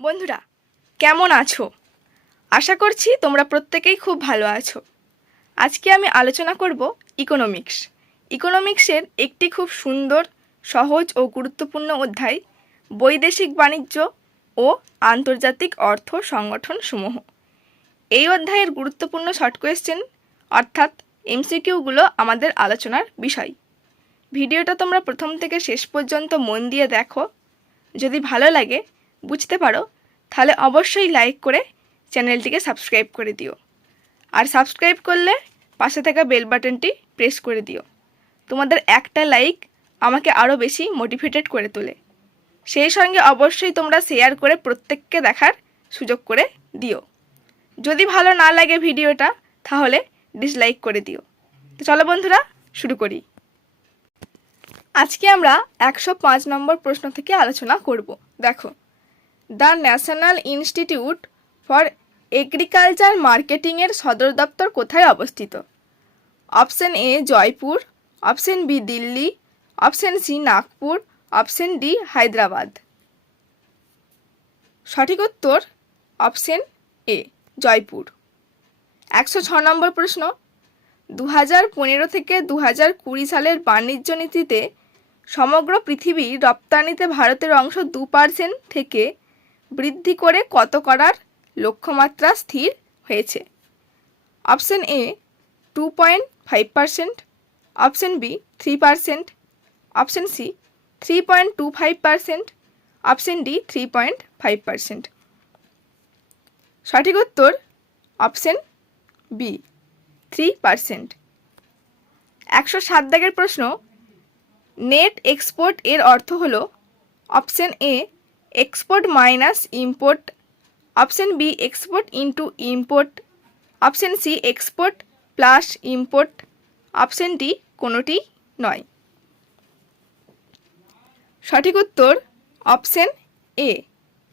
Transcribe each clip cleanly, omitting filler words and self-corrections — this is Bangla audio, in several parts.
বন্ধুরা, কেমন আছো? আশা করছি তোমরা প্রত্যেকেই খুব ভালো আছো। আজকে আমি আলোচনা করব ইকোনমিক্স। ইকোনমিক্সের একটি খুব সুন্দর, সহজ ও গুরুত্বপূর্ণ অধ্যায়, বৈদেশিক বাণিজ্য ও আন্তর্জাতিক অর্থ সংগঠনসমূহ। এই অধ্যায়ের গুরুত্বপূর্ণ শর্ট কোয়েশ্চেন অর্থাৎ এমসিকিউগুলো আমাদের আলোচনার বিষয়। ভিডিওটা তোমরা প্রথম থেকে শেষ পর্যন্ত মন দিয়ে দেখো। যদি ভালো লাগে, বুঝতে পারো, তাহলে অবশ্যই লাইক করে চ্যানেলটিকে সাবস্ক্রাইব করে দিও। আর সাবস্ক্রাইব করলে পাশে থাকা বেল বাটনটি প্রেস করে দিও। তোমাদের একটা লাইক আমাকে আরও বেশি মোটিভেটেড করে তোলে। সেই সঙ্গে অবশ্যই তোমরা শেয়ার করে প্রত্যেককে দেখার সুযোগ করে দিও। যদি ভালো না লাগে ভিডিওটা, তাহলে ডিসলাইক করে দিও। তো চলো বন্ধুরা, শুরু করি। আজকে আমরা 105 নম্বর প্রশ্ন থেকে আলোচনা করব। দেখো, the national institute for agriculture মার্কেটিংয়ের সদর দপ্তর কোথায় অবস্থিত? Option A Jaipur, option B Delhi, option C Nagpur, option D Hyderabad. সঠিক উত্তর অপশন এ জয়পুর। 106 নম্বর প্রশ্ন, 2015 থেকে 2020 সালের বাণিজ্য নীতিতে সমগ্র পৃথিবীর রপ্তানিতে ভারতের অংশ 2% থেকে বৃদ্ধি করে কত করার লক্ষ্যমাত্রা স্থির হয়েছে? Option A 2.5%, option B 3%, option C 3.25%, option D 3.5%। সঠিক উত্তর অপশন বি 3%। 107 দাগের প্রশ্ন, নেট এক্সপোর্ট এর অর্থ হলো option A export minus import, option B export into import, option C export plus import, option D কোনোটি নয়। সঠিক উত্তর option A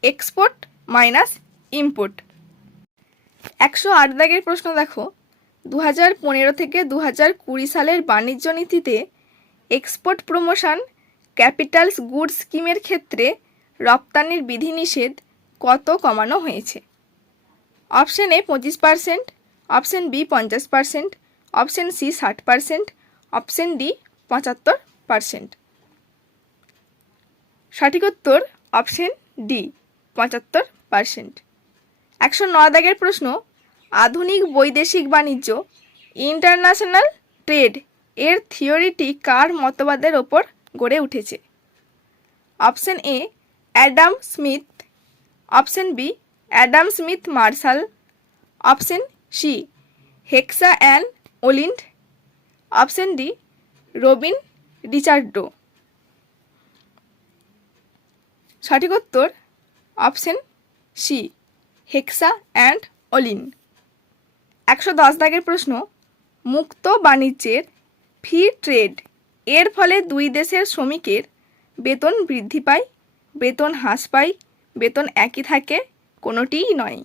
export minus import. 108 দাগের প্রশ্ন দেখো, 2015 থেকে 2020 সালের বাণিজ্য নীতিতে এক্সপোর্ট প্রমোশন ক্যাপিটাল গুডস স্কিমের ক্ষেত্রে রপ্তানির বিধিনিষেধ কত কমানো হয়েছে? Option A 25%, option B 50%, option C 60%, option D 75%। সঠিক উত্তর অপশন ডি 75%। 109 দাগের প্রশ্ন, আধুনিক বৈদেশিক বাণিজ্য ইন্টারন্যাশনাল ট্রেড এর থিওরিটি কার মতবাদের ওপর গড়ে উঠেছে? Option A Adam Smith, option B Adam Smith Marshall, option C Heckscher and Ohlin, option D Robin Ricardo. সঠিক উত্তর option C Heckscher and Ohlin. 110 দাগের প্রশ্ন, মুক্ত বাণিজ্যের ফ্রি ট্রেড এর ফলে দুই দেশের শ্রমিকের বেতন বৃদ্ধি পায়, বেতন হ্রাস পায়, বেতন একই থাকে, কোনোটিই নয়।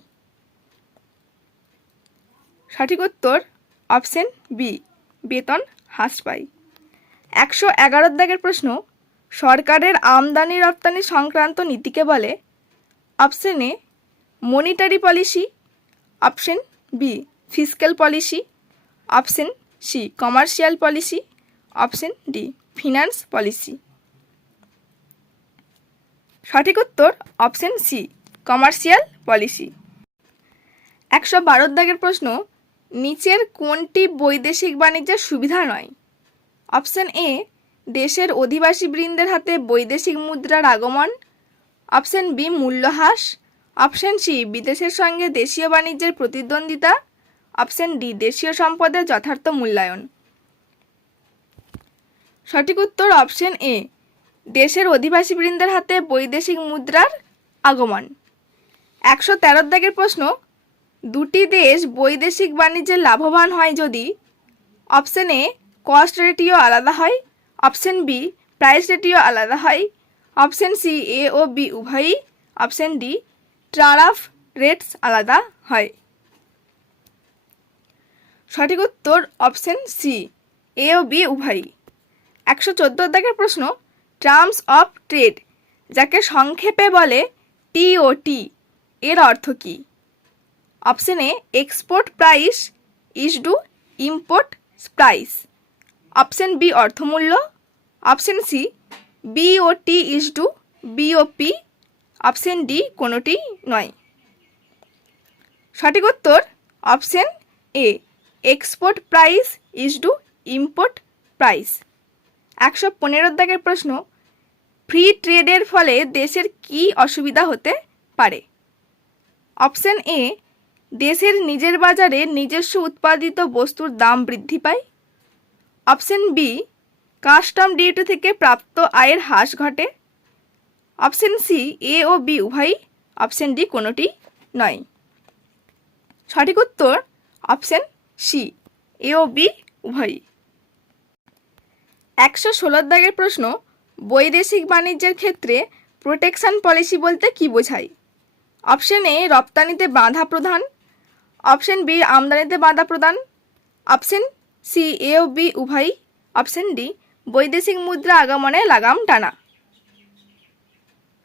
সঠিক উত্তর অপশন বি বেতন হ্রাস পায়। 111 দাগের প্রশ্ন, সরকারের আমদানি রপ্তানি সংক্রান্ত নীতিকে বলে? Option A monetary policy, option B fiscal policy, option C commercial policy, option D finance policy. সঠিক উত্তর অপশন সি কমার্শিয়াল পলিসি। 112 দাগের প্রশ্ন, নিচের কোনটি বৈদেশিক বাণিজ্যের সুবিধা নয়? অপশন এ দেশের অধিবাসীবৃন্দের হাতে বৈদেশিক মুদ্রার আগমন, অপশন বি মূল্যহ্রাস, অপশন সি বিদেশের সঙ্গে দেশীয় বাণিজ্যের প্রতিদ্বন্দ্বিতা, অপশন ডি দেশীয় সম্পদের যথার্থ মূল্যায়ন। সঠিক উত্তর অপশন এ দেশের অধিবাসীবৃন্দের হাতে বৈদেশিক মুদ্রার আগমন। 113 দাগের প্রশ্ন, দুটি দেশ বৈদেশিক বাণিজ্যে লাভবান হয় যদি? অপশন এ কস্ট রেটিও আলাদা হয়, অপশন বি প্রাইস রেটিও আলাদা হয়, অপশন সি এ ও বি উভয়ই, অপশন ডি ট্যারিফ রেটস আলাদা হয়। সঠিক উত্তর অপশন সি এ ও বি উভয়ই। 114 দাগের প্রশ্ন, টার্মস অফ ট্রেড যাকে সংক্ষেপে বলে টিওটি এর অর্থ কী? Option A export price is to import price, option B অর্থমূল্য, option C BOT is to BOP, option D কোনোটি নয়। সঠিক উত্তর option A export price is to import price. 115 দাগের প্রশ্ন, ফ্রি ট্রেডের ফলে দেশের কি অসুবিধা হতে পারে? অপশন এ দেশের নিজের বাজারে নিজস্ব উৎপাদিত বস্তুর দাম বৃদ্ধি পায়, অপশন বি কাস্টম ডিউটি থেকে প্রাপ্ত আয়ের হ্রাস ঘটে, অপশন সি এ ও বি উভয়ই, অপশন ডি কোনোটি নয়। সঠিক উত্তর অপশন সি এ ও বি উভয়ই। 116 দাগের প্রশ্ন, বৈদেশিক বাণিজ্যের ক্ষেত্রে প্রোটেকশন পলিসি বলতে কী বোঝায়? অপশন এ রপ্তানিতে বাধা প্রদান, অপশন বি আমদানিতে বাধা প্রদান, অপশন সি এ ও বি উভয়ই, অপশন ডি বৈদেশিক মুদ্রা আগমনে লাগাম টানা।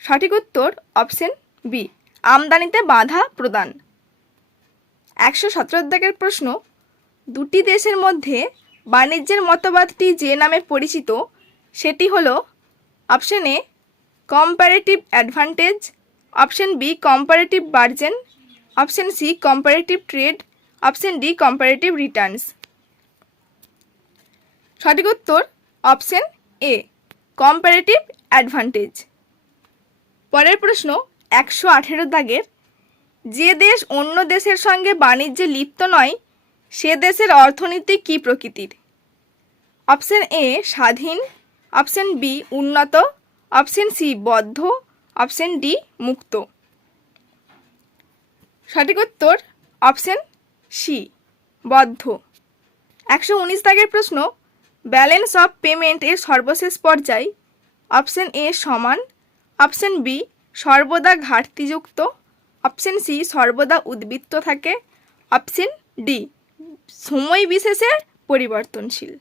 সঠিক উত্তর অপশন বি আমদানিতে বাধা প্রদান। 117 দাগের প্রশ্ন, দুটি দেশের মধ্যে বাণিজ্যের মতবাদটি যে নামে পরিচিত সেটি হলো option A comparative advantage, option B comparative margin, option C comparative trade, option D comparative returns. সঠিক উত্তর অপশন এ কম্পারেটিভ অ্যাডভান্টেজ। পরের প্রশ্ন 118 দাগের, যে দেশ অন্য দেশের সঙ্গে বাণিজ্যে লিপ্ত নয় সে দেশের অর্থনীতি কী প্রকৃতির? অপশন এ স্বাধীন, অপশন বি উন্নত, অপশন সি বদ্ধ, অপশন ডি মুক্ত। সঠিক উত্তর অপশন সি বদ্ধ। 119 দাগের প্রশ্ন, ব্যালেন্স অফ পেমেন্ট এর সর্বশেষ পর্যায় অপশন এ সমান, অপশন বি সর্বদা ঘাটতিযুক্ত, অপশন সি সর্বদা উদ্বৃত্ত থাকে, অপশন ডি সময় বিশেষে পরিবর্তনশীল।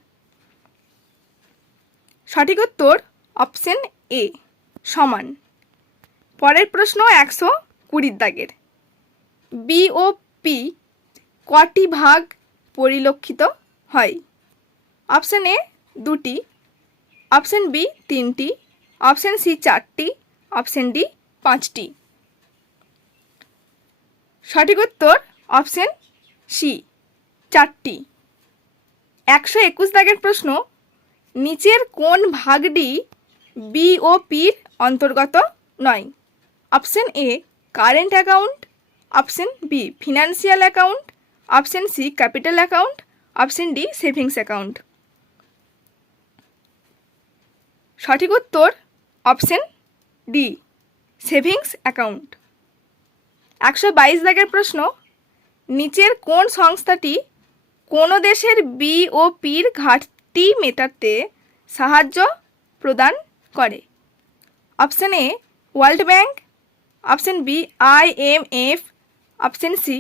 সঠিক উত্তর অপশন এ সমান। পরের প্রশ্ন 120 দাগের, বিওপি কটি ভাগ পরিলক্ষিত হয়? অপশন এ 2টি, অপশন বি 3টি, অপশন সি 4টি, অপশন ডি 5টি। সঠিক উত্তর অপশন সি 4টি। 121 দাগের প্রশ্ন, নিচের কোন ভাগটি বিওপির অন্তর্গত নয়? Option A current account, option B financial account, option C capital account, option D savings account. সঠিক উত্তর অপশন ডি সেভিংস অ্যাকাউন্ট। 122 দাগের প্রশ্ন, নিচের কোন সংস্থাটি কোনো দেশের বিওপির ঘাটতি মেটাতে সাহায্য প্রদান করে? Option A world bank, option B IMF, option C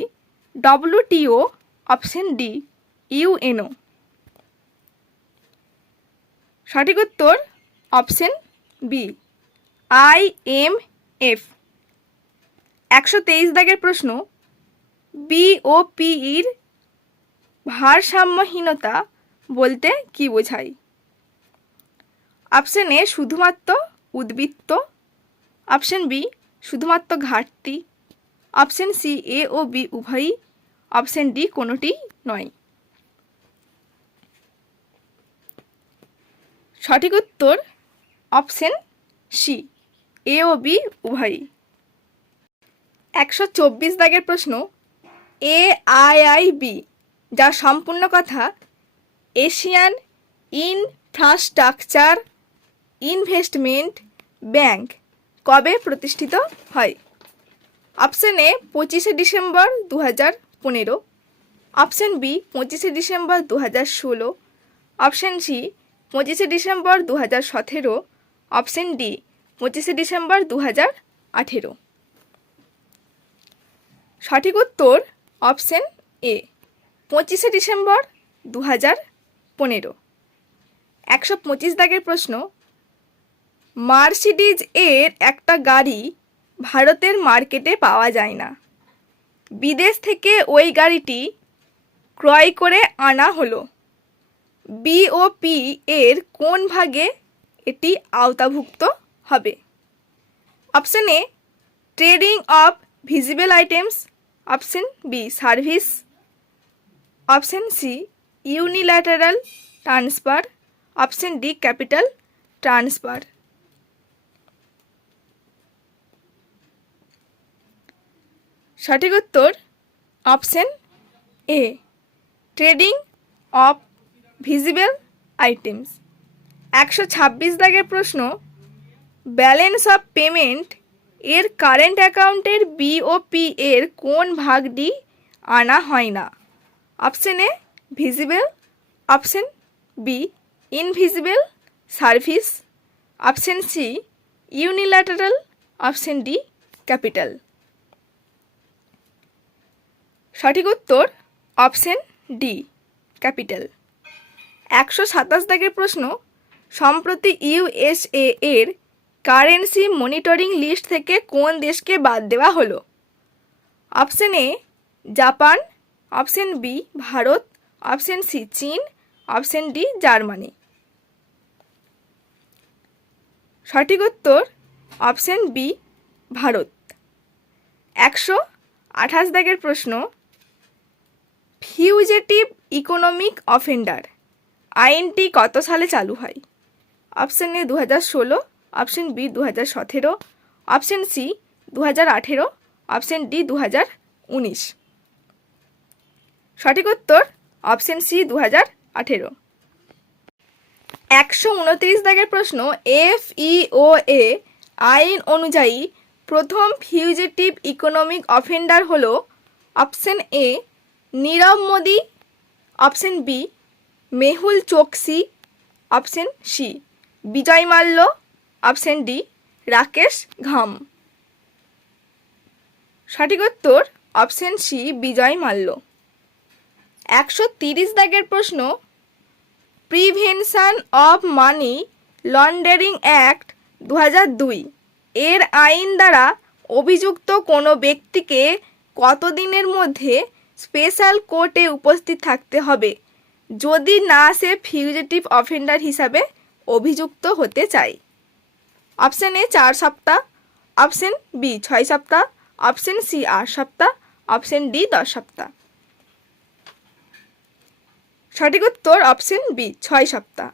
WTO, option D UNO. সঠিক উত্তর অপশন বি IMF। 123 দাগের প্রশ্ন, বিওপির ভারসাম্যহীনতা বলতে কি বোঝায়? অপশন এ শুধুমাত্র উদ্বৃত্ত, অপশন বি শুধুমাত্র ঘাটতি, অপশন সি এ ও বি উভয়ই, অপশন ডি কোনোটি নয়। সঠিক উত্তর অপশন সি এ ও বি উভয়ই। 124 দাগের প্রশ্ন, AIIB যা সম্পূর্ণ কথা এশিয়ান ইনফ্রাস্ট্রাকচার ইনভেস্টমেন্ট ব্যাংক কবে প্রতিষ্ঠিত হয়? অপশন এ 25শে ডিসেম্বর 2015, অপশন বি 25শে ডিসেম্বর 2016, অপশন সি 25শে ডিসেম্বর 2017, অপশন ডি 25শে ডিসেম্বর 2018। সঠিক উত্তর অপশন এ 25শে ডিসেম্বর 2015। 125 দাগের প্রশ্ন, মার্সিডিজ এর একটা গাড়ি ভারতের মার্কেটে পাওয়া যায় না। বিদেশ থেকে ওই গাড়িটি ক্রয় করে আনা হলো। বিওপি এর কোন ভাগে এটি আওতাভুক্ত হবে? Option A trading of visible items, option B service, option C unilateral transfer, option D capital transfer. সঠিক উত্তর option A trading of visible items. 126 দাগের প্রশ্ন, ব্যালেন্স অফ পেমেন্ট এর কারেন্ট অ্যাকাউন্টের বিওপি এর কোন ভাগটি আনা হয় না? Option A visible, option B invisible service, option C unilateral, option D capital. সঠিক উত্তর অপশন ডি ক্যাপিটাল। 127 দাগের প্রশ্ন, সম্প্রতি ইউএসএ এর কারেন্সি মনিটরিং লিস্ট থেকে কোন দেশকে বাদ দেওয়া হলো? Option A Japan, option B Bharat, option C চীন, অপশন ডি জার্মানি। সঠিক উত্তর অপশন বি ভারত। 128 দাগের প্রশ্ন, ফিউজেটিভ ইকোনমিক অফেন্ডার আইনটি কত সালে চালু হয়? Option A 2016, option B 2017, option C 2018, option D 2019। সঠিক উত্তর অপশন সি 2018। 129 দাগের প্রশ্ন, এফইওএ আইন অনুযায়ী প্রথম ফিউজেটিভ ইকোনমিক অফেন্ডার হলো option A Nirav Modi, option B Mehul Choksi, option C Vijay Mallya, option D Rakesh Gham. সঠিক উত্তর অপশন সি বিজয় মাল্য। 130 দাগের প্রশ্ন, prevention of money laundering act 2002 এর আইন দ্বারা অভিযুক্ত কোনো ব্যক্তিকে কতদিনের মধ্যে স্পেশাল কোর্টে উপস্থিত থাকতে হবে যদি না সে ফিউজেটিভ অফেন্ডার হিসাবে অভিযুক্ত হতে চায়? অপশন এ 4 সপ্তাহ, অপশন বি 6 সপ্তাহ, অপশন সি 8 সপ্তাহ, অপশন ডি 10 সপ্তাহ। সঠিক উত্তর অপশন বি 6 সপ্তাহ।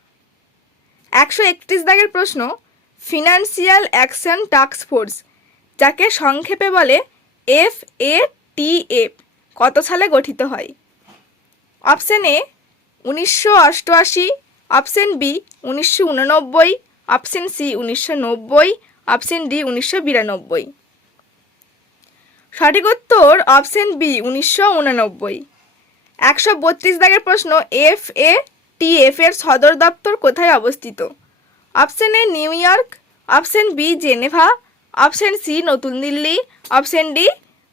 131 দাগের প্রশ্ন, ফিনান্সিয়াল অ্যাকশন টাস্ক ফোর্স যাকে সংক্ষেপে বলে FATF কত সালে গঠিত হয়? Option A 1988, option B 1989, option C 1990, option D 1992। সঠিক উত্তর অপশন বি 1989। 132 দাগের প্রশ্ন, FATF এর সদর দপ্তর কোথায় অবস্থিত? Option A New York, option B Geneva, option C নতুন দিল্লি, অপশন ডি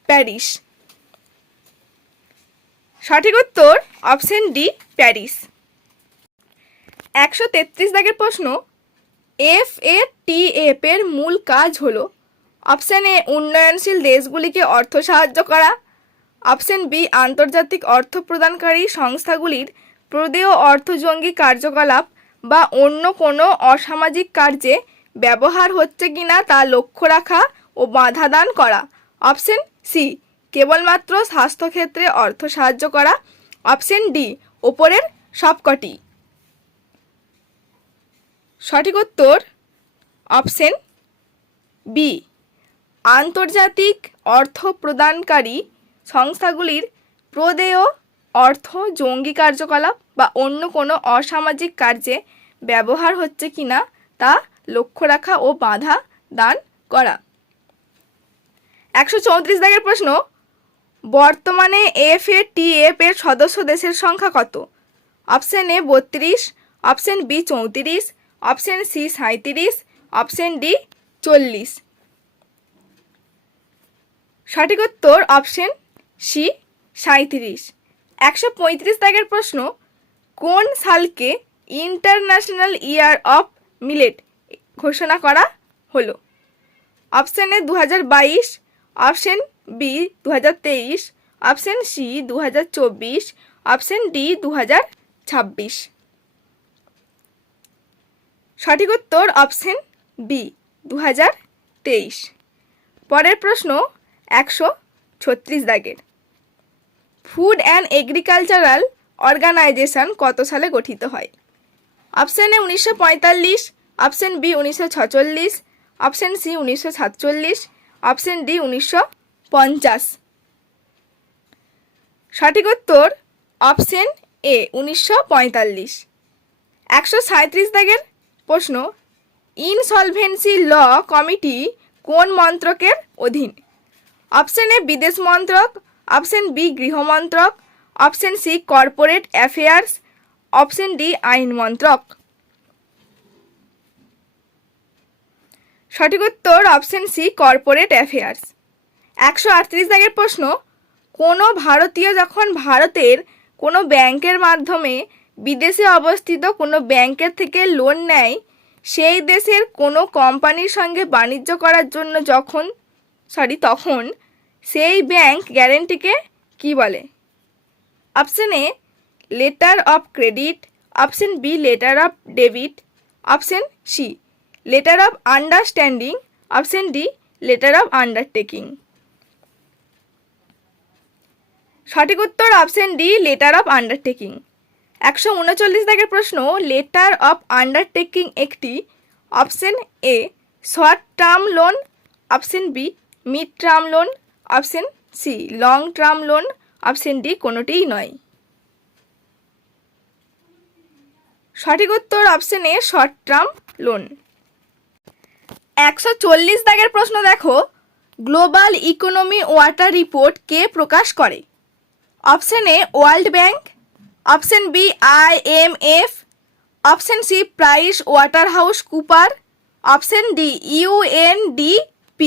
প্যারিস। সঠিক উত্তর অপশন ডি প্যারিস। 133 দাগের প্রশ্ন, FATF এর মূল কাজ হলো অপশন এ উন্নয়নশীল দেশগুলিকে অর্থ সাহায্য করা, অপশন বি আন্তর্জাতিক অর্থ প্রদানকারী সংস্থাগুলির প্রদেয় অর্থজঙ্গি কার্যকলাপ বা অন্য কোনো অসামাজিক কার্যে ব্যবহার হচ্ছে কিনা তা লক্ষ্য রাখা ও বাধা দান করা, অপশন সি কেবলমাত্র স্বাস্থ্যক্ষেত্রে অর্থ সাহায্য করা, অপশন ডি ওপরের সবকটি। সঠিক উত্তর অপশন বি আন্তর্জাতিক অর্থ প্রদানকারী সংস্থাগুলির প্রদেয় অর্থ জঙ্গি কার্যকলাপ বা অন্য কোনো অসামাজিক কার্যে ব্যবহার হচ্ছে কিনা তা লক্ষ্য রাখা ও বাধা দান করা। 134 দাগের প্রশ্ন, বর্তমানে FATF এর সদস্য দেশের সংখ্যা কত? Option A 32, option B 34, option C 37, option D 40। সঠিক উত্তর অপশন সি 37। 135 দাগের প্রশ্ন, কোন সালকে ইন্টারন্যাশনাল ইয়ার অফ মিলেট ঘোষণা করা হলো? Option A 2022, option B 2023, option C 2024, option D 2026। সঠিক উত্তর অপশন বি 2023। পরের প্রশ্ন 136 দাগের। ফুড অ্যান্ড এগ্রিকালচারাল অর্গানাইজেশন কত সালে গঠিত হয়? Option A 1945, option B 1946, option C 1947, option D 1950। সঠিক উত্তর অপশন এ 1945। 137 দাগের প্রশ্ন, ইনসলভেন্সি ল কমিটি কোন মন্ত্রকের অধীন? অপশন এ বিদেশ মন্ত্রক, অপশন বি গৃহ মন্ত্রক, option C corporate affairs, option D আইন মন্ত্রক। সঠিক উত্তর অপশন সি কর্পোরেট অ্যাফেয়ার্স। 138 দাগের প্রশ্ন, কোনো ভারতীয় যখন ভারতের কোনো ব্যাংকের মাধ্যমে বিদেশে অবস্থিত কোনো ব্যাংকের থেকে লোন নেয়, সেই দেশের কোনো কোম্পানির সঙ্গে বাণিজ্য করার জন্য তখন সেই ব্যাংক গ্যারেন্টিকে কি বলে? Option A letter of credit, option B letter of debit, option C letter of understanding, option D letter of undertaking. সঠিক উত্তর option D letter of undertaking. 139 দাগের প্রশ্ন, লেটার অফ আন্ডারটেকিং একটি option A short term loan, option B mid term loan, option C long term loan, option D কোনোটিই নয়। সঠিক উত্তর option A short term loan. 140 দাগের প্রশ্ন দেখো, গ্লোবাল ইকোনমি ওয়াটার রিপোর্ট কে প্রকাশ করে? Option A world bank, option B IMF, option C Price Water House Cooper, option D UNDP।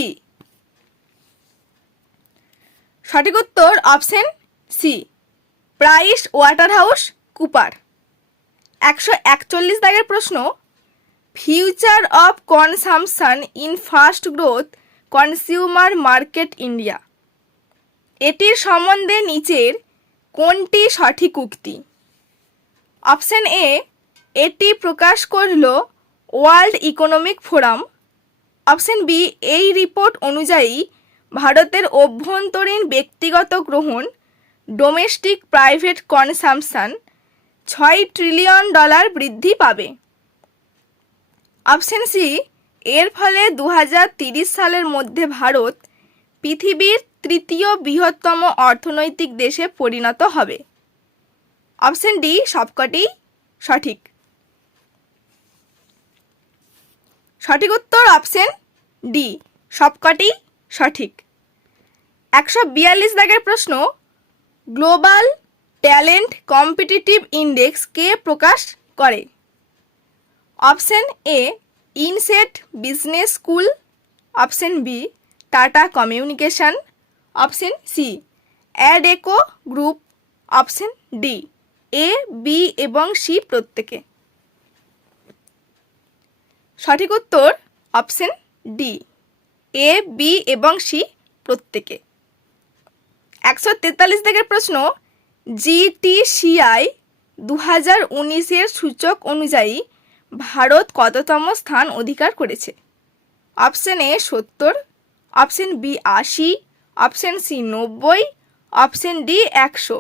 সঠিক উত্তর option C Price Water House Cooper. 141 দাগের প্রশ্ন, future of consumption in fast growth consumer market India, এটির সম্বন্ধে নিচের কোনটি সঠিক উক্তি? অপশন এ এটি প্রকাশ করল World economic forum, option B এই রিপোর্ট অনুযায়ী ভারতের অভ্যন্তরীণ ব্যক্তিগত গ্রহণ ডোমেস্টিক প্রাইভেট কনসামশন $6 ট্রিলিয়ন বৃদ্ধি পাবে, অপশন সি এর ফলে 2030 সালের মধ্যে ভারত পৃথিবীর তৃতীয় বৃহত্তম অর্থনৈতিক দেশে পরিণত হবে, অপশন ডি সবকটি সঠিক। সঠিক উত্তর অপশন ডি সবকটি সঠিক। 142 দাগের প্রশ্ন, গ্লোবাল ট্যালেন্ট কম্পিটিটিভ ইন্ডেক্স কে প্রকাশ করে? Option A INSEAD business school, option B Tata communication, option C Adecco group, option D A B এবং সি প্রত্যেকে। সঠিক উত্তর অপশন ডি এ বি এবং সি প্রত্যেকে। 143 দাগের প্রশ্ন, GTCI 2019 সূচক অনুযায়ী ভারত কততম স্থান অধিকার করেছে? Option A 70, option B 80, option C 90, option D 100।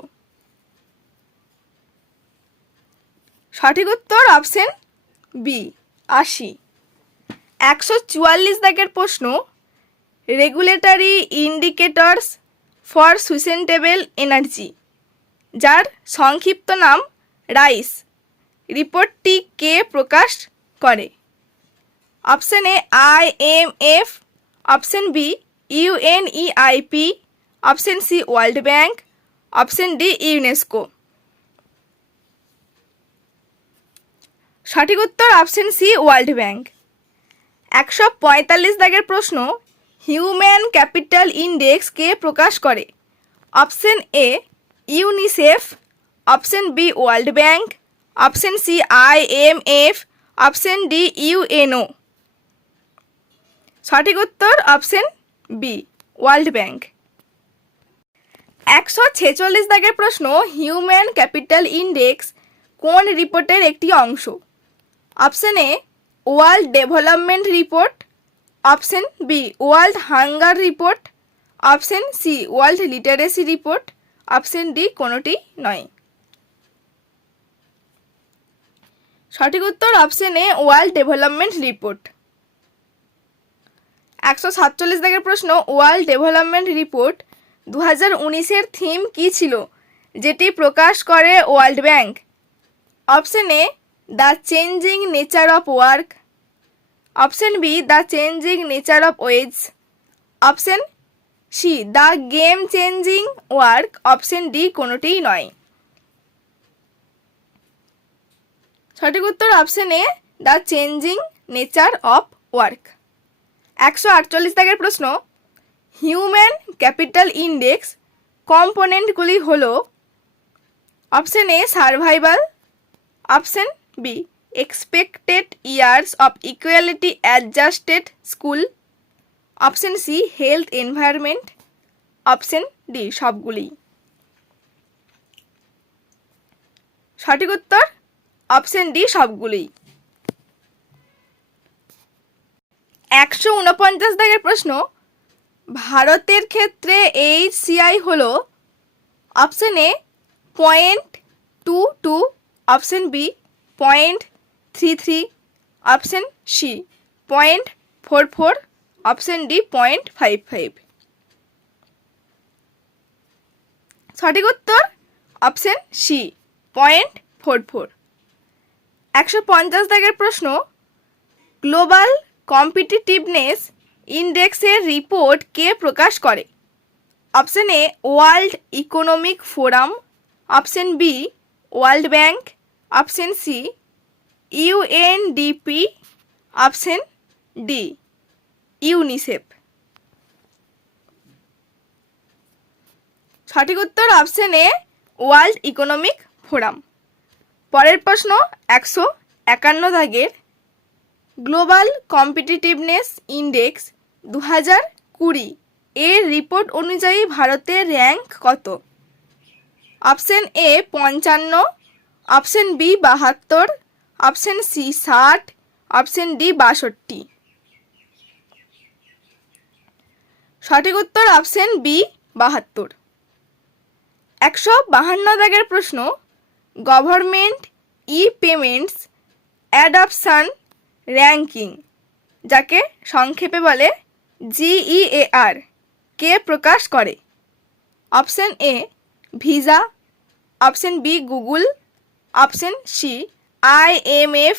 সঠিক উত্তর অপশন বি 80। 144 দাগের প্রশ্ন, regulatory indicators for sustainable energy, যার সংক্ষিপ্ত নাম রাইস, রিপোর্টটি কে প্রকাশ করে? Option A IMF, option B UNEIP, option C world bank, option D UNESCO. সঠিক উত্তর অপশন সি ওয়ার্ল্ড ব্যাংক। 145 দাগের প্রশ্ন, হিউম্যান ক্যাপিটাল ইন্ডেক্স কে প্রকাশ করে? Option A UNICEF, option B World bank, option C IMF, option D UNO। সঠিক উত্তর অপশন বি, ওয়ার্ল্ড ব্যাংক। 146 দাগের প্রশ্ন, হিউম্যান ক্যাপিটাল ইন্ডেক্স কোন রিপোর্টের একটি অংশ? Option A World Development Report, option B World Hunger Report, option C World Literacy Report, option D কোনোটি নয়। সঠিক উত্তর option A World Development Report. 147 দাগের প্রশ্ন, ওয়ার্ল্ড ডেভেলপমেন্ট রিপোর্ট 2019-এর থিম কী ছিল যেটি প্রকাশ করে World bank? Option A the changing nature of work, option B the changing nature of wage, option C the game changing work, option D কোনোটিই নয়। সঠিক উত্তর option A the changing nature of work. 148 দাগের প্রশ্ন, হিউম্যান ক্যাপিটাল ইন্ডেক্স কম্পোনেন্টগুলি হল option A survival, option B expected years of equality adjusted school, option C health environment, option D সবগুলি। সঠিক উত্তর অপশন ডি সবগুলি। 149 দাগের প্রশ্ন, ভারতের ক্ষেত্রে HCI হল option A 0.22, option B 0.33, option C 0.44, option D 0.55। সঠিক উত্তর অপশন সি 0.44। 150 দাগের প্রশ্ন, গ্লোবাল কম্পিটিটিভনেস ইন্ডেক্সের রিপোর্ট কে প্রকাশ করে? Option A world economic forum, option B World bank, option C UNDP, option D UNICEF. সঠিক উত্তর option A world economic Forum. পরের প্রশ্ন 151 দাগের, গ্লোবাল কম্পিটিটিভনেস ইন্ডেক্স 2020 এর রিপোর্ট অনুযায়ী ভারতের র্যাঙ্ক কত? Option A 55, option B 72, option C 60, option D 62। সঠিক উত্তর অপশন বি 72। 152 দাগের প্রশ্ন, গভর্নমেন্ট পেমেন্টস অ্যাডপশন র্যাঙ্কিং, যাকে সংক্ষেপে বলে GEAR, কে প্রকাশ করে? Option A Visa, option B Google, option C IMF,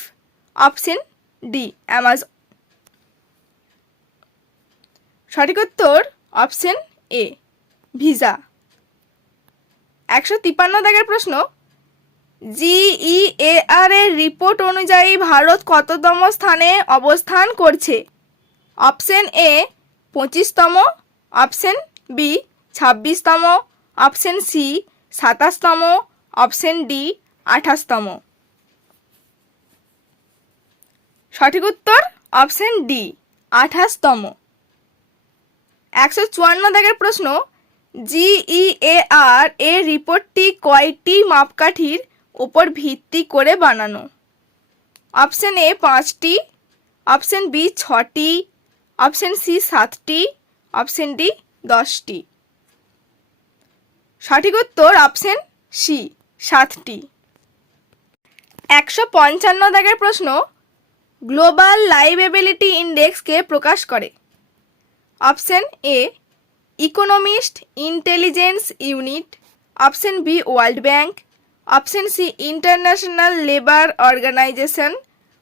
option D Amazon. সঠিক উত্তর অপশন এ ভিসা। 153 দাগের প্রশ্ন, GEAR এর রিপোর্ট অনুযায়ী ভারত কততম স্থানে অবস্থান করছে? অপশন এ 25তম, অপশন বি 26তম, অপশন সি 27তম, অপশন ডি 28তম। সঠিক উত্তর অপশন ডি 28তম। 154 দাগের প্রশ্ন, GEAR এর রিপোর্টটি কয়টি মাপকাঠির উপর ভিত্তি করে বানানো? অপশন এ 5টি, অপশন বি 6টি, অপশন সি 7টি, অপশন ডি 10টি। সঠিক উত্তর অপশন সি 7টি। 155 দাগের প্রশ্ন, গ্লোবাল লাইভেবিলিটি ইন্ডেক্স কে প্রকাশ করে? Option A Economist Intelligence Unit, option B World bank, option C International Labour Organisation,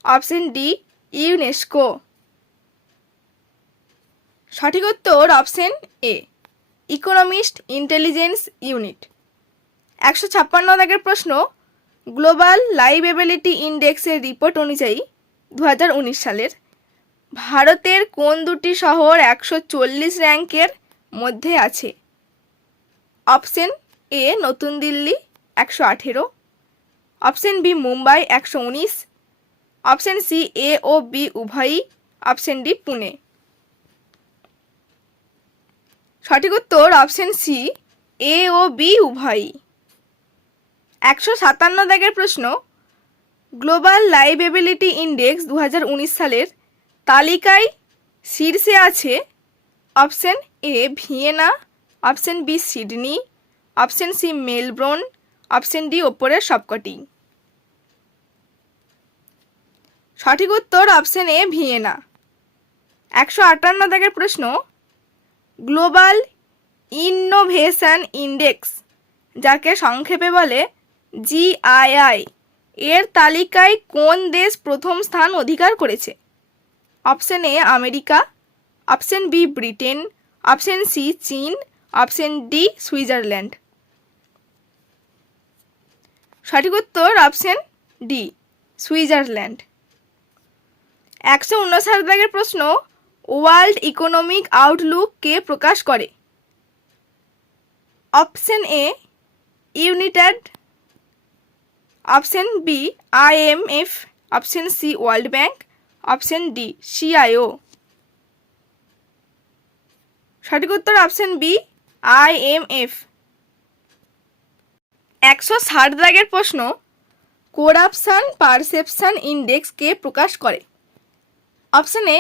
option D UNESCO. সঠিক উত্তর option A Economist Intelligence Unit. 156 দাগের প্রশ্ন, গ্লোবাল লাইভেবিলিটি ইন্ডেক্সের রিপোর্ট অনুযায়ী 2019 সালের ভারতের কোন দুটি শহর 140 র্যাঙ্কের মধ্যে আছে? অপশন এ নতুন Delhi 118, option B Mumbai 119, option C A ও বি উভয়ই, অপশন ডি পুনে। সঠিক উত্তর অপশন সি, এ ও বি উভয়ই। 157 দাগের প্রশ্ন, গ্লোবাল লাইভেবিলিটি ইন্ডেক্স 2019 সালের তালিকায় শীর্ষে আছে option A Vienna, option B Sydney, option C Melbourne, option D ওপরের সবকটি। সঠিক উত্তর অপশন এ ভিয়েনা। 158 দাগের প্রশ্ন, গ্লোবাল ইনোভেশন ইন্ডেক্স, যাকে সংক্ষেপে বলে জিআইআই, এর তালিকায় কোন দেশ প্রথম স্থান অধিকার করেছে? Option A America, option B Britain, option C চীন, অপশন ডি সুইজারল্যান্ড। সঠিক উত্তর অপশন ডি সুইজারল্যান্ড। 159 দাগের প্রশ্ন, ওয়ার্ল্ড ইকোনমিক আউটলুক কে প্রকাশ করে? Option A united, option B IMF, option C world bank, option D CIO. সঠিক উত্তর অপশন বি আইএমএফ। 160 দাগের প্রশ্ন, করাপশন পারসেপশন ইন্ডেক্স কে প্রকাশ করে? Option A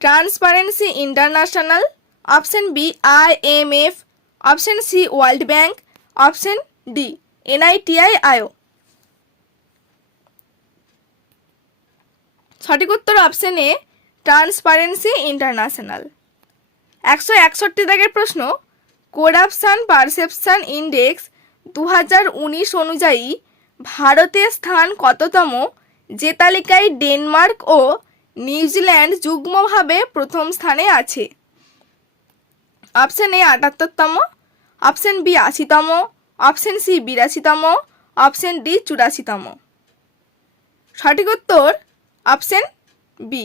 transparency international, option B IMF, option C world bank, option D এনআইটিআইও। সঠিক উত্তর অপশন এ ট্রান্সপারেন্সি ইন্টারন্যাশনাল। 161 দাগের প্রশ্ন, করাপশন পারসেপশন ইন্ডেক্স 2019 অনুযায়ী ভারতের স্থান কততম, যে তালিকায় ডেনমার্ক ও নিউজিল্যান্ড যুগ্মভাবে প্রথম স্থানে আছে? অপশন এ 78তম, অপশন বি 80তম, অপশন সি 82তম, অপশন ডি 84তম। সঠিক উত্তর অপশন বি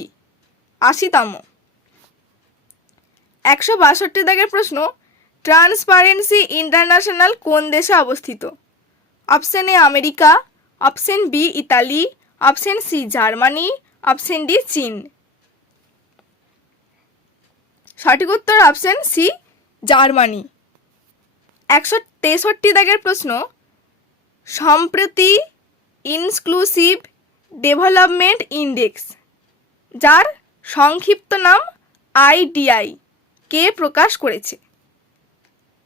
80তম। 162 দাগের প্রশ্ন, ট্রান্সপারেন্সি ইন্টারন্যাশনাল কোন দেশে অবস্থিত? Option A America, option B Italy, option C Germany, option D চীন। সঠিক উত্তর অপশন সি জার্মানি। 163 দাগের প্রশ্ন, সম্প্রতি ইনক্লুসিভ ডেভেলপমেন্ট ইন্ডেক্স, যার সংক্ষিপ্ত নাম আইডিআই, কে প্রকাশ করেছে?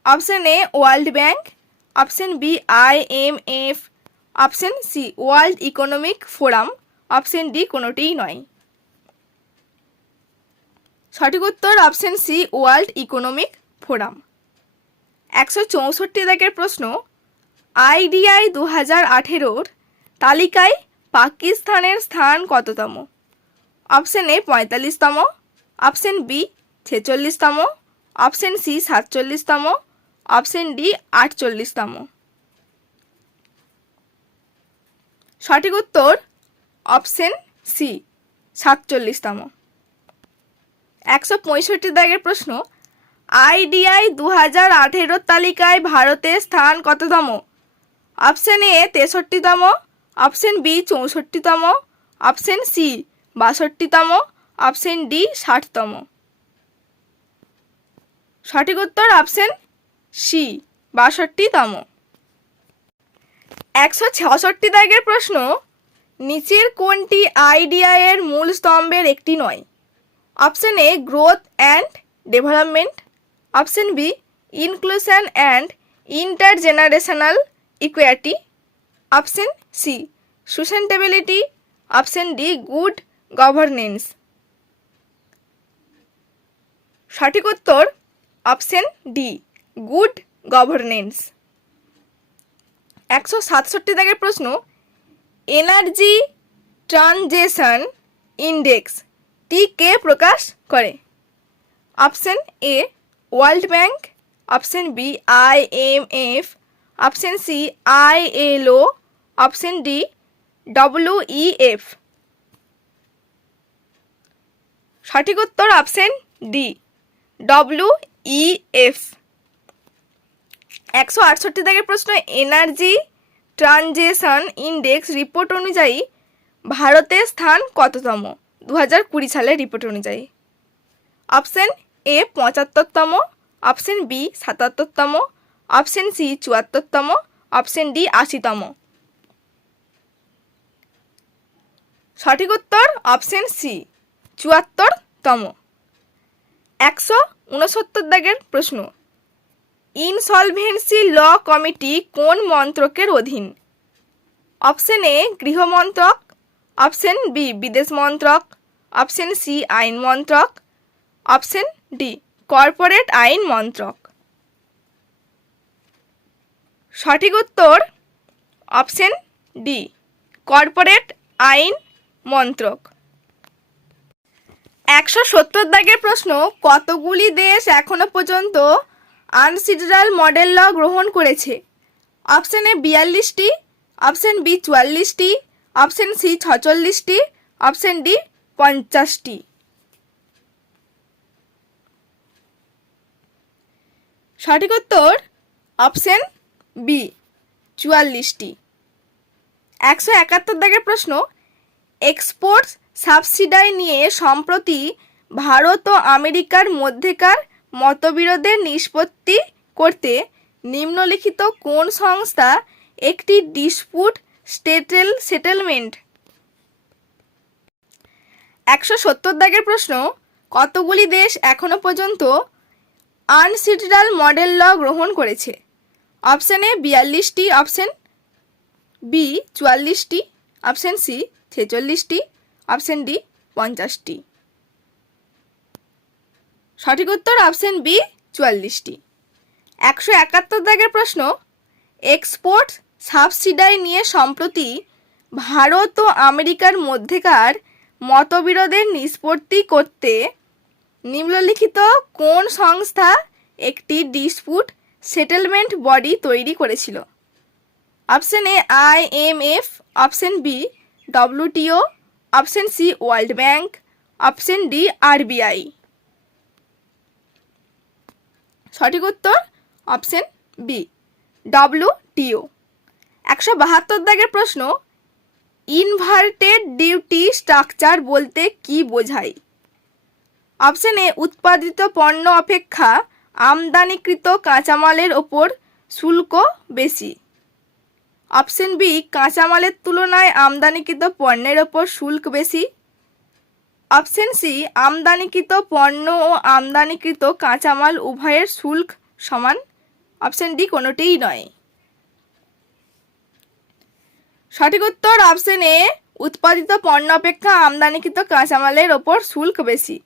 Option A world bank, option B IMF, option C world economic forum, option D কোনোটিই নয়। সঠিক উত্তর option C world economic forum. 164 দাগের প্রশ্ন, আইডিআই 2018 তালিকায় পাকিস্তানের স্থান কততম? অপশন এ 45তম, অপশন বি 46তম, অপশন সি 47তম, অপশন ডি 48তম। সঠিক উত্তর অপশন সি 47তম। 165 দাগের প্রশ্ন, আইডিআই 2018 তালিকায় ভারতের স্থান কততম? অপশন এ 63তম, অপশন বি 64তম, অপশন সি 62তম, অপশন ডি 60তম। সঠিক উত্তর অপশন সি 62তম। 166 দাগের প্রশ্ন, নিচের কোনটি আইডিআই এর মূল স্তম্ভের একটি নয়? Option A growth and development, option B inclusion and intergenerational equity, option C sustainability, option D good governance. সঠিক উত্তর অপশন ডি গুড গভর্নেন্স। 167 দাগের প্রশ্ন, এনার্জি ট্রানজিশন ইন্ডেক্স টি কে প্রকাশ করে? Option A world bank, option B IMF, option C ILO, option D WEF. সঠিক উত্তর অপশন ডি ডব্লিউইএফ। 168 দাগের প্রশ্ন, এনার্জি ট্রানজিশন ইন্ডেক্স রিপোর্ট অনুযায়ী ভারতের স্থান কততম 2020 সালের রিপোর্ট অনুযায়ী? অপশন এ 75তম, অপশন বি ৭৭তম, অপশন সি ৭৪তম, অপশন ডি ৮০তম। সঠিক উত্তর অপশন সি ৭৪তম। ১৬৯ দাগের প্রশ্ন, ইনসলভেন্সি ল কমিটি কোন মন্ত্রকের অধীন? অপশন এ গৃহ মন্ত্রক, অপশন বি বিদেশ মন্ত্রক, অপশন সি আইন মন্ত্রক, অপশন ডি কর্পোরেট আইন মন্ত্রক। সঠিক উত্তর অপশন ডি কর্পোরেট আইন মন্ত্রক। ১৭০ দাগের প্রশ্ন, কতগুলি দেশ এখনো পর্যন্ত আনসিডারাল মডেল ল গ্রহণ করেছে? অপশন এ ৪২টি, অপশন বি ৪৪টি, অপশন সি ৪৬টি, অপশন ডি ৫০টি। সঠিক উত্তর অপশন বি ৪৪টি। ১৭১ দাগের প্রশ্ন, এক্সপোর্ট সাবসিডি নিয়ে সম্প্রতি ভারত ও আমেরিকার মধ্যেকার মতবিরোধের নিষ্পত্তি করতে নিম্নলিখিত কোন সংস্থা একটি ডিসপুট সেটেলমেন্ট? ১৭০ দাগের প্রশ্ন, কতগুলি দেশ এখনো পর্যন্ত আনসিডারাল মডেল ল গ্রহণ করেছে? অপশন এ ৪২টি, অপশন বি ৪৪টি, অপশন সি ৪৬টি, অপশন ডি ৫০টি। সঠিক উত্তর অপশন বি ৪৪টি। ১৭১ দাগের প্রশ্ন, এক্সপোর্ট সাবসিডি নিয়ে সম্প্রতি ভারত ও আমেরিকার মধ্যেকার মতবিরোধের নিষ্পত্তি করতে নিম্নলিখিত কোন সংস্থা একটি ডিসপুট সেটেলমেন্ট বডি তৈরি করেছিল? Option A IMF, option B WTO, option C world bank, option D RBI। সঠিক উত্তর অপশন বি WTO। ১৭২ দাগের প্রশ্ন, ইনভার্টেড ডিউটি স্ট্রাকচার বলতে কি বোঝায়? অপশন এ উৎপাদিত পণ্য অপেক্ষা আমদানিকৃত কাঁচামালের ওপর শুল্ক বেশি, অপশন বি কাঁচামালের তুলনায় আমদানিকৃত পণ্যের ওপর শুল্ক বেশি, অপশন সি আমদানিকৃত পণ্য ও আমদানিকৃত কাঁচামাল উভয়ের শুল্ক সমান, অপশন ডি কোনোটিই নয়। সঠিক উত্তর অপশন এ উৎপাদিত পণ্য অপেক্ষা আমদানিকৃত কাঁচামালের ওপর শুল্ক বেশি।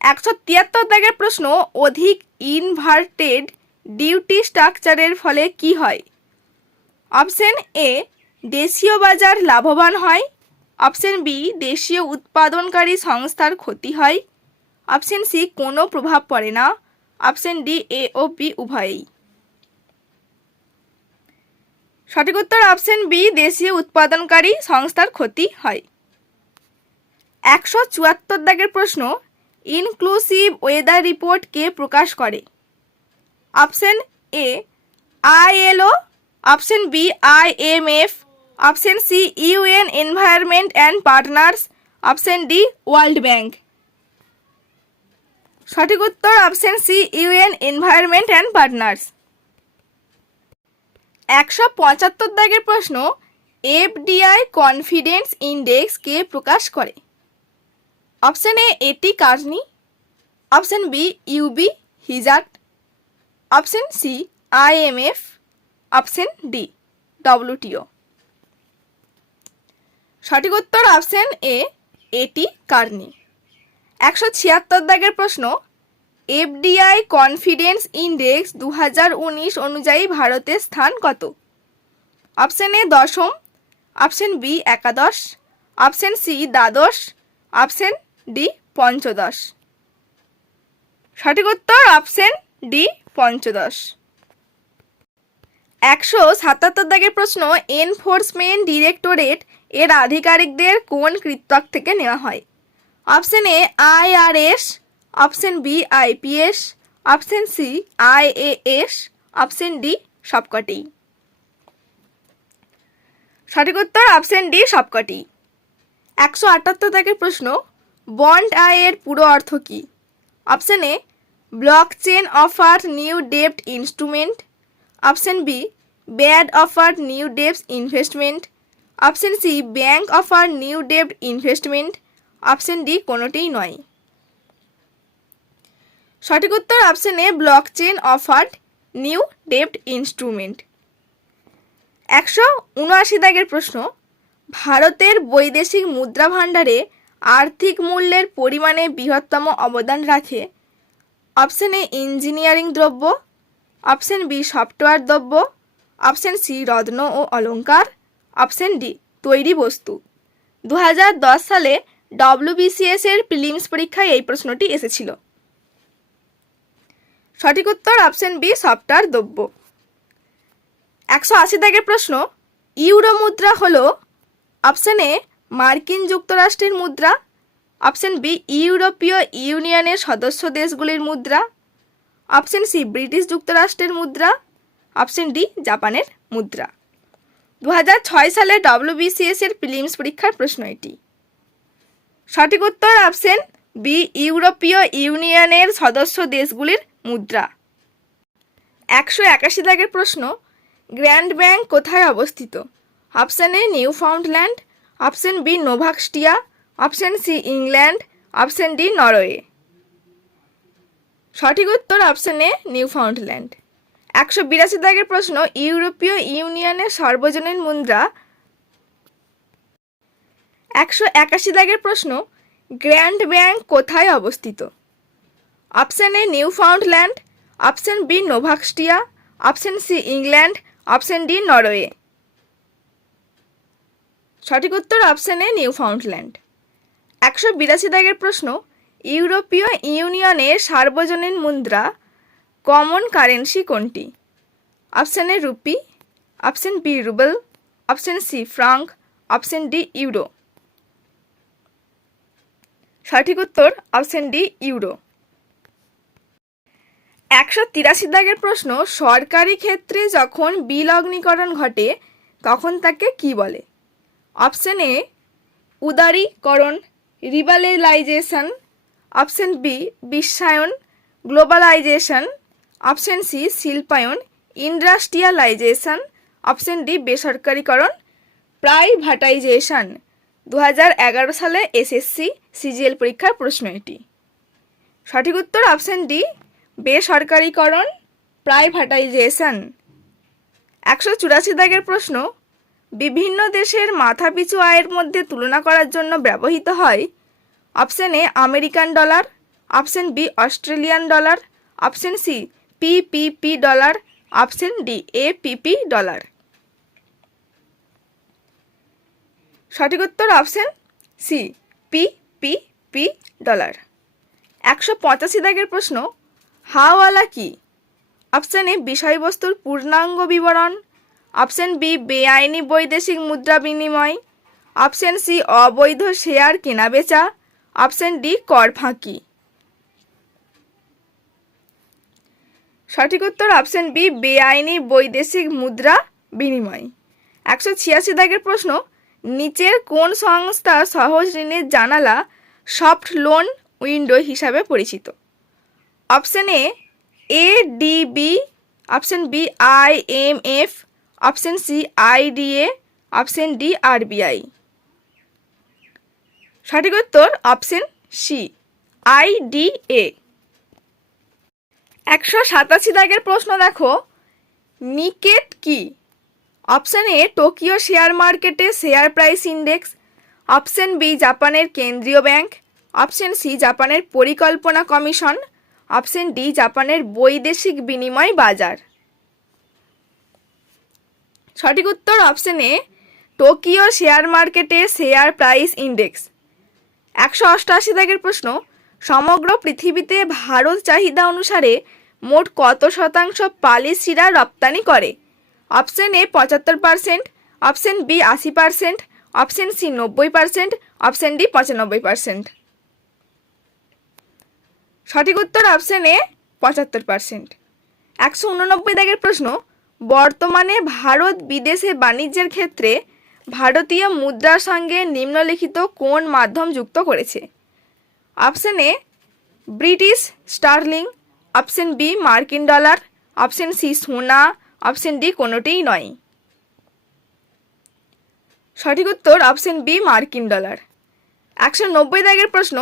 ১৭৩ দাগের প্রশ্ন, অধিক ইনভার্টেড ডিউটি স্ট্রাকচারের ফলে কি হয়? অপশন এ দেশীয় বাজার লাভবান হয়, অপশন বি দেশীয় উৎপাদনকারী সংস্থার ক্ষতি হয়, অপশন সি কোনো প্রভাব পড়ে না, অপশন ডি এ ও বি উভয়ই। সঠিক উত্তর অপশন বি দেশীয় উৎপাদনকারী সংস্থার ক্ষতি হয়। ১৭৪ দাগের প্রশ্ন, ইনক্লুসিভ ওয়েদার রিপোর্ট কে প্রকাশ করে? Option A ILO, option B IMF, option C UN environment and partners, option D world bank. সঠিক উত্তর option C UN environment and partners. ১৭৫ দাগের প্রশ্ন, FDI কনফিডেন্স ইন্ডেক্স কে প্রকাশ করে? Option A AT Kearney, option B UB হিজার্ট, option C IMF, option D WTO। সঠিক উত্তর অপশন এ এটি কার্নি। ১৭৬ দাগের প্রশ্ন, FDI কনফিডেন্স ইন্ডেক্স ২০১৯ অনুযায়ী ভারতের স্থান কত? অপশন এ দশম, অপশন বি একাদশ, অপশন সি দ্বাদশ, অপশন ডি পঞ্চদশ। সঠিক উত্তর অপশন ডি পঞ্চদশ। ১৭৭ দাগের প্রশ্ন, এনফোর্সমেন্ট ডিরেক্টরেট এর আধিকারিকদের কোন কৃত্তক থেকে নেওয়া হয়? Option A IRS, option B IPS, option C IAS, option D সবকটি। সঠিক উত্তর অপশন ডি সবকটি। ১৭৮ দাগের প্রশ্ন, বন্ড আয়ের পুরো অর্থ কী? Option A blockchain offer new ডেপ্ট instrument. Option B bad offer new ডেপ্ট investment. Option C bank offer new ডেপ্ট ইনভেস্টমেন্ট। অপশন ডি কোনোটিই নয়। সঠিক উত্তর option A blockchain offered new ডেপ্ট ইনস্ট্রুমেন্ট। 179 দাগের প্রশ্ন, ভারতের বৈদেশিক মুদ্রা ভাণ্ডারে আর্থিক মূল্যের পরিমাণে বৃহত্তম অবদান রাখে। অপশন এ ইঞ্জিনিয়ারিং দ্রব্য। অপশন বি সফটওয়্যার দ্রব্য। অপশন সি রত্ন ও অলংকার। অপশন ডি তৈরি বস্তু। 2010 সালে WBCS এর প্রিলিমস পরীক্ষায় এই প্রশ্নটি এসেছিল। সঠিক উত্তর অপশন বি সফটওয়্যার দ্রব্য। 180 দাগের প্রশ্ন, ইউরো মুদ্রা হলো অপশন এ মার্কিন যুক্তরাষ্ট্রের মুদ্রা। অপশন বি ইউরোপীয় ইউনিয়নের সদস্য দেশগুলির মুদ্রা। অপশন সি ব্রিটিশ যুক্তরাষ্ট্রের মুদ্রা। অপশন ডি জাপানের মুদ্রা। 2006 সালে WBCS এর প্রিলিমস পরীক্ষার প্রশ্ন এটি। সঠিক উত্তর অপশন বি ইউরোপীয় ইউনিয়নের সদস্য দেশগুলির মুদ্রা। 181 দাগের প্রশ্ন, গ্র্যান্ড ব্যাংক কোথায় অবস্থিত? Option A Newfoundland. Option B Nova Scotia. Option C England. Option D Norway. সঠিক উত্তর অপশন এ নিউ ফাউন্ডল্যান্ড। 182 দাগের প্রশ্ন, ইউরোপীয় ইউনিয়নের সর্বজনীন মুদ্রা। 181 দাগের প্রশ্ন, গ্র্যান্ড ব্যাংক কোথায় অবস্থিত? Option A Newfoundland. Option B Nova Scotia. Option C England. Option D Norway. সঠিক উত্তর অপশন এ নিউ ফাউন্ডল্যান্ড। 182 দাগের প্রশ্ন, ইউরোপীয় ইউনিয়নের সার্বজনীন মুদ্রা কমন কারেন্সি কোনটি? Option A rupee. Option B rouble. Option C franc. Option D euro. সঠিক উত্তর অপশন ডি ইউরো। 183 দাগের প্রশ্ন, সরকারি ক্ষেত্রে যখন বিলগ্নীকরণ ঘটে তখন তাকে কি বলে? অপশন এ উদারীকরণ রিবালাইজেশন। অপশন বি বিশ্বায়ন গ্লোবালাইজেশন। অপশন সি শিল্পায়ন ইন্ডাস্ট্রিয়ালাইজেশন। অপশন ডি বেসরকারীকরণ প্রাইভেটাইজেশন। 2011 সালে SSC CGL পরীক্ষার প্রশ্ন এটি। সঠিক উত্তর অপশন ডি বেসরকারীকরণ প্রাইভেটাইজেশন। 184 দাগের প্রশ্ন, বিভিন্ন দেশের মাথাপিছু আয়ের মধ্যে তুলনা করার জন্য ব্যবহৃত হয়। Option A American dollar. Option B Australian dollar. Option C PPP dollar. Option D APP dollar. সঠিক উত্তর অপশন সি PPP ডলার। 185 দাগের প্রশ্ন, হাওয়ালা কি? অপশন এ বিষয়বস্তুর পূর্ণাঙ্গ বিবরণ। অপশন বি বেআইনি বৈদেশিক মুদ্রা বিনিময়। অপশন সি অবৈধ শেয়ার কেনাবেচা। অপশন ডি কর ফাঁকি। সঠিক উত্তর অপশন বি বেআইনি বৈদেশিক মুদ্রা বিনিময়। 186 দাগের প্রশ্ন, নিচের কোন সংস্থা সহজ ঋণের জানালা সফট লোন উইন্ডো হিসাবে পরিচিত? Option A ADB। Option B IMF। Option C IDA। Option D RBI। সঠিক উত্তর অপশন সি IDA। 187 দাগের প্রশ্ন দেখো, নিকেট কি? অপশন এ টোকিও শেয়ার মার্কেটে share price index. Option B জাপানের কেন্দ্রীয় ব্যাংক। অপশন সি জাপানের পরিকল্পনা কমিশন। অপশন ডি জাপানের বৈদেশিক বিনিময় বাজার। সঠিক উত্তর অপশন এ টোকিও শেয়ার মার্কেটে শেয়ার প্রাইস ইন্ডেক্স। 188 দাগের প্রশ্ন, সমগ্র পৃথিবীতে ভারত চাহিদা অনুসারে মোট কত শতাংশ পালিশ শিরা রপ্তানি করে? Option A 75%। Option B 80%। Option C 90%। Option D 95%। সঠিক উত্তর অপশন এ 75%। 189 দাগের প্রশ্ন, বর্তমানে ভারত বিদেশে বাণিজ্যের ক্ষেত্রে ভারতীয় মুদ্রার সঙ্গে নিম্নলিখিত কোন মাধ্যম যুক্ত করেছে? Option A British sterling. Option B মার্কিন ডলার, অপশন সি সোনা, অপশন ডি কোনোটিই নয়। সঠিক উত্তর অপশন বি মার্কিন ডলার। 190 দাগের প্রশ্ন,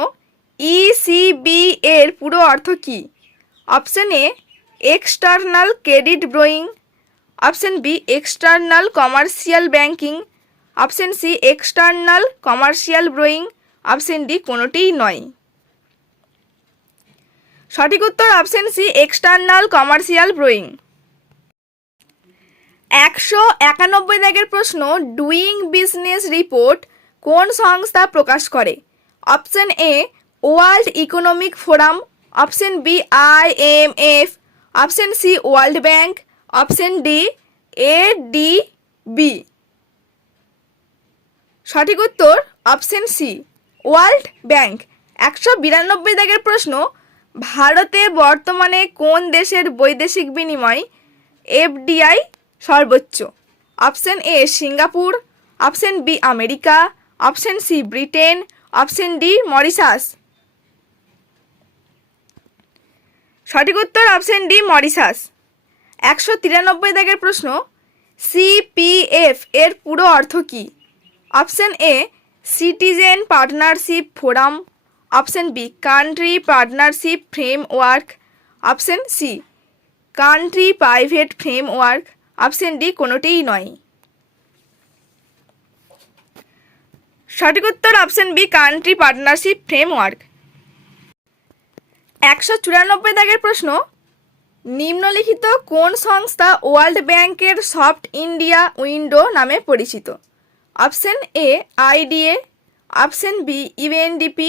ইসিবি এর পুরো অর্থ কী? Option A external credit borrowing, option B external commercial banking, option C external commercial borrowing, option D কোনোটিই নয়। সঠিক উত্তর option C external commercial borrowing. 191 দাগের প্রশ্ন, ডুইং বিজনেস রিপোর্ট কোন সংস্থা প্রকাশ করে? Option A world economic forum, option B IMF, option C world bank, option D ADB। সঠিক উত্তর অপশন সি ওয়ার্ল্ড ব্যাংক। 192 দাগের প্রশ্ন, ভারতে বর্তমানে কোন দেশের বৈদেশিক বিনিময় FDI সর্বোচ্চ? Option A Singapore, option B America, option C Britain, option D Mauritius. সঠিক উত্তর অপশন ডি মরিশাস। 193 দাগের প্রশ্ন, CPF এর পুরো অর্থ কী? Option A citizen partnership forum, option B country partnership framework, option C country private framework, option D কোনোটিই নয়। সঠিক উত্তর option B country partnership framework. 194 দাগের প্রশ্ন, নিম্নলিখিত কোন সংস্থা ওয়ার্ল্ড ব্যাংকের সফট ইন্ডিয়া উইন্ডো নামে পরিচিত? Option A IDA, option B UNDP,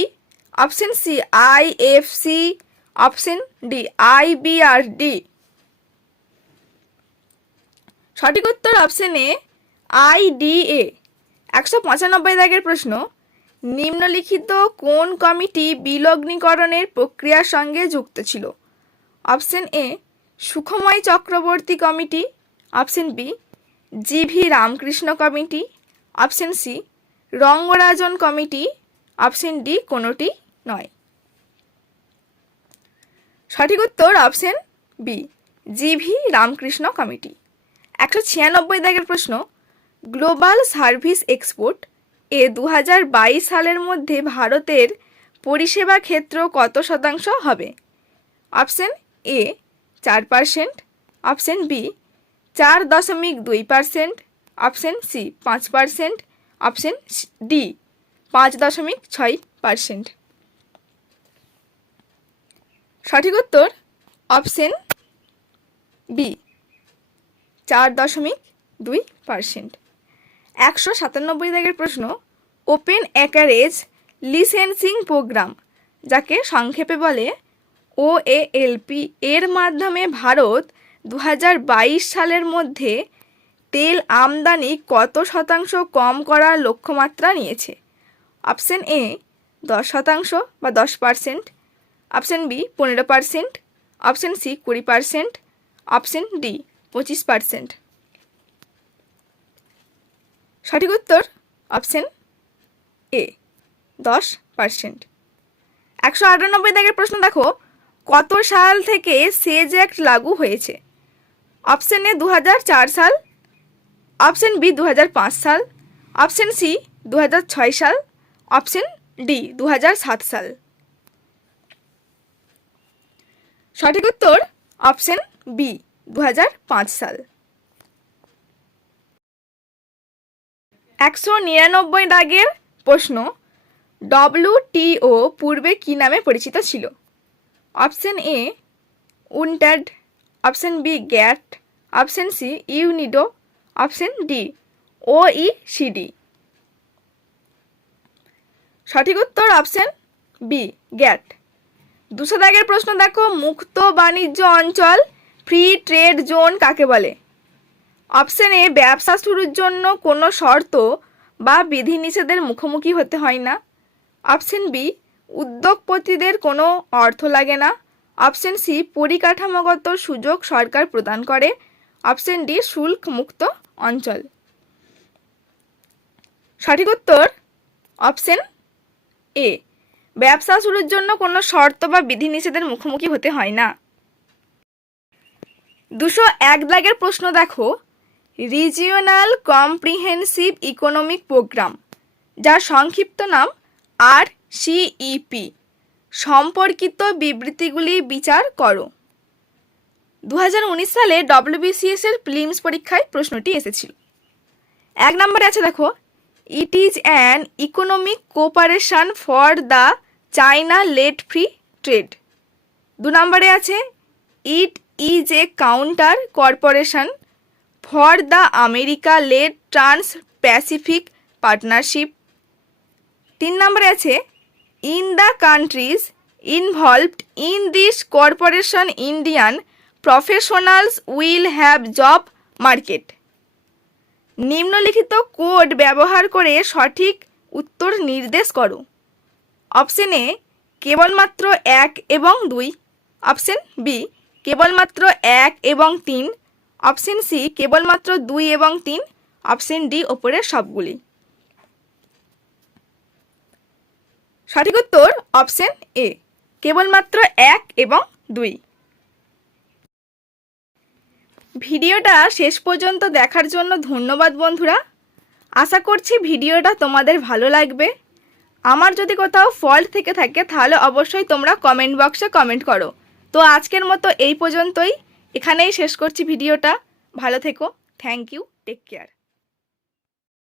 option C IFC, option D IBRD। সঠিক উত্তর অপশন এ IDA। 195 দাগের প্রশ্ন, নিম্নলিখিত কোন কমিটি বিলগ্নীকরণের প্রক্রিয়ার সঙ্গে যুক্ত ছিল? Option A Sukhamoy Chakravarty committee, option B GV Ramakrishna committee, option C Rangarajan committee, option D কোনোটি নয়। সঠিক উত্তর option B GV Ramakrishna committee. 196 দাগের প্রশ্ন, গ্লোবাল সার্ভিস এক্সপোর্ট এ 2022 সালের মধ্যে ভারতের পরিষেবা ক্ষেত্র কত শতাংশ হবে? Option A 4%, option B 4.2%, option C 5%, option D 5.6%। সঠিক উত্তর অপশন বি 4.2%। 197 দাগের প্রশ্ন, ওপেন অ্যাকারেজ লিসেন্সিং প্রোগ্রাম, যাকে সংক্ষেপে বলে OALP, এর মাধ্যমে ভারত 2022 সালের মধ্যে তেল আমদানি কত শতাংশ কম করার লক্ষ্যমাত্রা নিয়েছে? অপশন এ 10% বা 10%, option B 15%, option C 20%, option D 25%। সঠিক উত্তর অপশন এ 10%। 198 দাগের প্রশ্ন দেখো, কত সাল থেকে সেজ অ্যাক্ট লাগু হয়েছে? অপশন এ 2004 সাল, অপশন বি 2005 সাল, অপশন সি 2006 সাল, অপশন ডি 2007 সাল। সঠিক উত্তর অপশন বি 2005 সাল। 199 দাগের প্রশ্ন, WTO পূর্বে কী নামে পরিচিত ছিল? Option A UNCTAD, option B GATT, option C UNIDO, option D OECD। সঠিক উত্তর অপশন বি GATT। 200 দাগের প্রশ্ন দেখো, মুক্ত বাণিজ্য অঞ্চল ফ্রি ট্রেড জোন কাকে বলে? অপশন এ ব্যবসা শুরুর জন্য কোনো শর্ত বা বিধিনিষেধের মুখোমুখি হতে হয় না, অপশন বি উদ্যোগপতিদের কোনো অর্থ লাগে না, অপশন সি পরিকাঠামোগত সুযোগ সরকার প্রদান করে, অপশন ডি শুল্ক মুক্ত অঞ্চল। সঠিক উত্তর অপশন এ ব্যবসা শুরুর জন্য কোনো শর্ত বা বিধিনিষেধের মুখোমুখি হতে হয় না। 201 দাগের প্রশ্ন দেখো, রিজিওনাল কম্প্রিহেন্সিভ ইকোনমিক প্রোগ্রাম, যার সংক্ষিপ্ত নাম RCEP, সম্পর্কিত বিবৃতিগুলি বিচার করো। 2019 সালে WBCS এর প্রিলিমস পরীক্ষায় প্রশ্নটি এসেছিল। 1 নম্বরে আছে দেখো, it is an economic cooperation for the China led free trade. 2 নম্বরে আছে, it is a counter corporation for the America led trans Pacific partnership. 3 নম্বরে আছে, in the countries involved in this corporation Indian professionals will have job market. নিম্নলিখিত কোড ব্যবহার করে সঠিক উত্তর নির্দেশ করো। অপশন এ কেবলমাত্র 1 এবং 2, অপশন বি কেবলমাত্র 1 এবং 3, অপশন সি কেবলমাত্র 2 এবং 3, অপশন ডি ওপরের সবগুলি। সঠিক উত্তর অপশন এ, কেবলমাত্র 1 এবং 2। ভিডিওটা শেষ পর্যন্ত দেখার জন্য ধন্যবাদ বন্ধুরা। আশা করছি ভিডিওটা তোমাদের ভালো লাগবে। আমার যদি কোথাও ফল্ট থেকে থাকে তাহলে অবশ্যই তোমরা কমেন্ট বক্সে কমেন্ট করো। তো আজকের মতো এই পর্যন্তই, এখানেই শেষ করছি ভিডিওটা। ভালো থেকো, থ্যাংক ইউ, টেক কেয়ার।